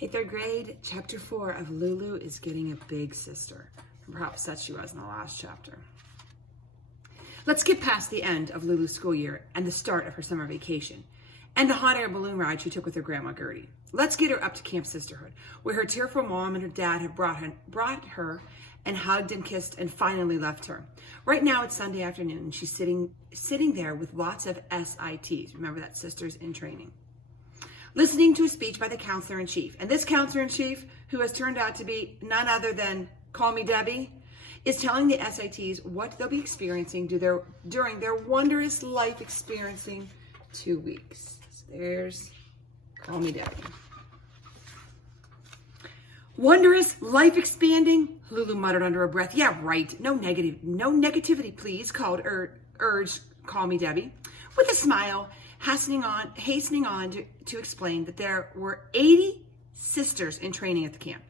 Hey, third grade, chapter 4 of Lulu is getting a big sister. Remember how upset she was in the last chapter. Let's skip past the end of Lulu's school year and the start of her summer vacation and the hot air balloon ride she took with her grandma Gertie. Let's get her up to Camp Sisterhood, where her tearful mom and her dad have brought her and hugged and kissed and finally left her. Right now it's Sunday afternoon and she's sitting there with lots of SITs. Remember that, Sisters in Training. Listening to a speech by the counselor-in-chief. And this counselor-in-chief, who has turned out to be none other than Call Me Debbie, is telling the SITs what they'll be experiencing during their wondrous life experiencing 2 weeks. So there's Call Me Debbie. Wondrous, life expanding, Lulu muttered under her breath. Yeah, right. No negativity, please, urged Call Me Debbie, with a smile, hastening on to explain that there were 80 sisters in training at the camp,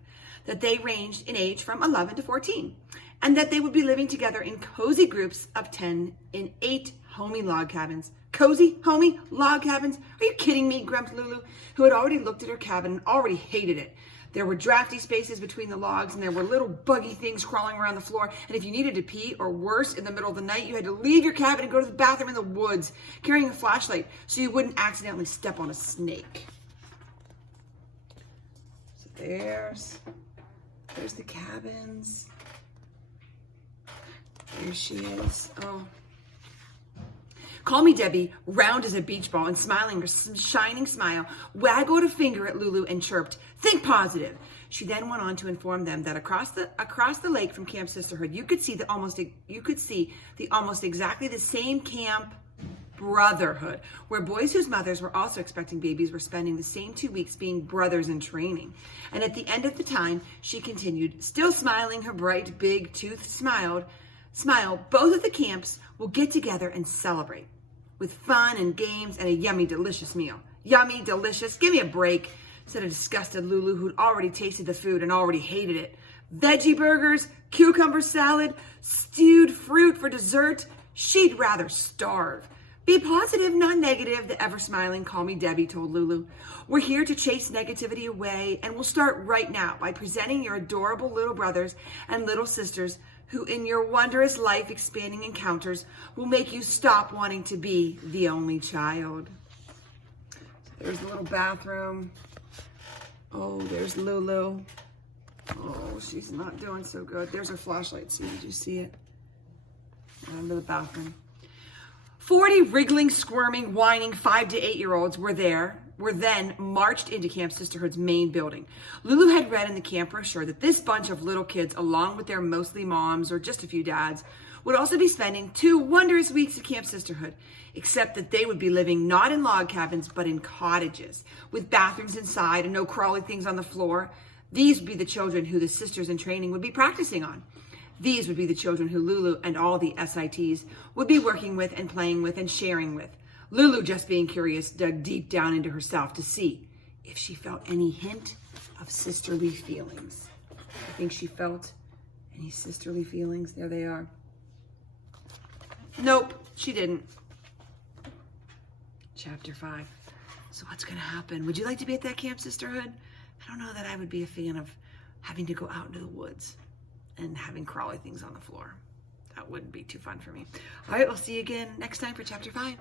that they ranged in age from 11 to 14, and that they would be living together in cozy groups of 10 in 8 homey log cabins. Cozy, homey log cabins? Are you kidding me, grumped Lulu, who had already looked at her cabin and already hated it. There were drafty spaces between the logs, and there were little buggy things crawling around the floor. And if you needed to pee, or worse, in the middle of the night, you had to leave your cabin and go to the bathroom in the woods, carrying a flashlight so you wouldn't accidentally step on a snake. So there's the cabins. There she is. Oh. Call Me Debbie, round as a beach ball and smiling her shining smile, waggled a finger at Lulu and chirped, "Think positive." She then went on to inform them that across the lake from Camp Sisterhood, you could see the almost exactly the same Camp Brotherhood, where boys whose mothers were also expecting babies were spending the same 2 weeks being brothers in training. And at the end of the time, she continued, still smiling her bright, big toothed smile, both of the camps will get together and celebrate with fun and games and a yummy, delicious meal. Yummy, delicious, give me a break, said a disgusted Lulu who'd already tasted the food and already hated it. Veggie burgers, cucumber salad, stewed fruit for dessert. She'd rather starve. Be positive, not negative, the ever-smiling Call Me Debbie told Lulu. We're here to chase negativity away, and we'll start right now by presenting your adorable little brothers and little sisters who in your wondrous life-expanding encounters will make you stop wanting to be the only child. So there's the little bathroom. Oh, there's Lulu. Oh, she's not doing so good. There's her flashlight. See, did you see it? Under the bathroom. 40 wriggling, squirming, whining 5 to 8-year-olds were then marched into Camp Sisterhood's main building. Lulu had read in the camp brochure that this bunch of little kids, along with their mostly moms or just a few dads, would also be spending 2 wondrous weeks at Camp Sisterhood, except that they would be living not in log cabins, but in cottages, with bathrooms inside and no crawly things on the floor. These would be the children who the sisters in training would be practicing on. These would be the children who Lulu and all the SITs would be working with and playing with and sharing with. Lulu, just being curious, dug deep down into herself to see if she felt any hint of sisterly feelings. I think she felt any sisterly feelings. There they are. Nope, she didn't. Chapter 5. So what's going to happen? Would you like to be at that Camp Sisterhood? I don't know that I would be a fan of having to go out into the woods and having crawly things on the floor. That wouldn't be too fun for me. All right, we'll see you again next time for Chapter 5.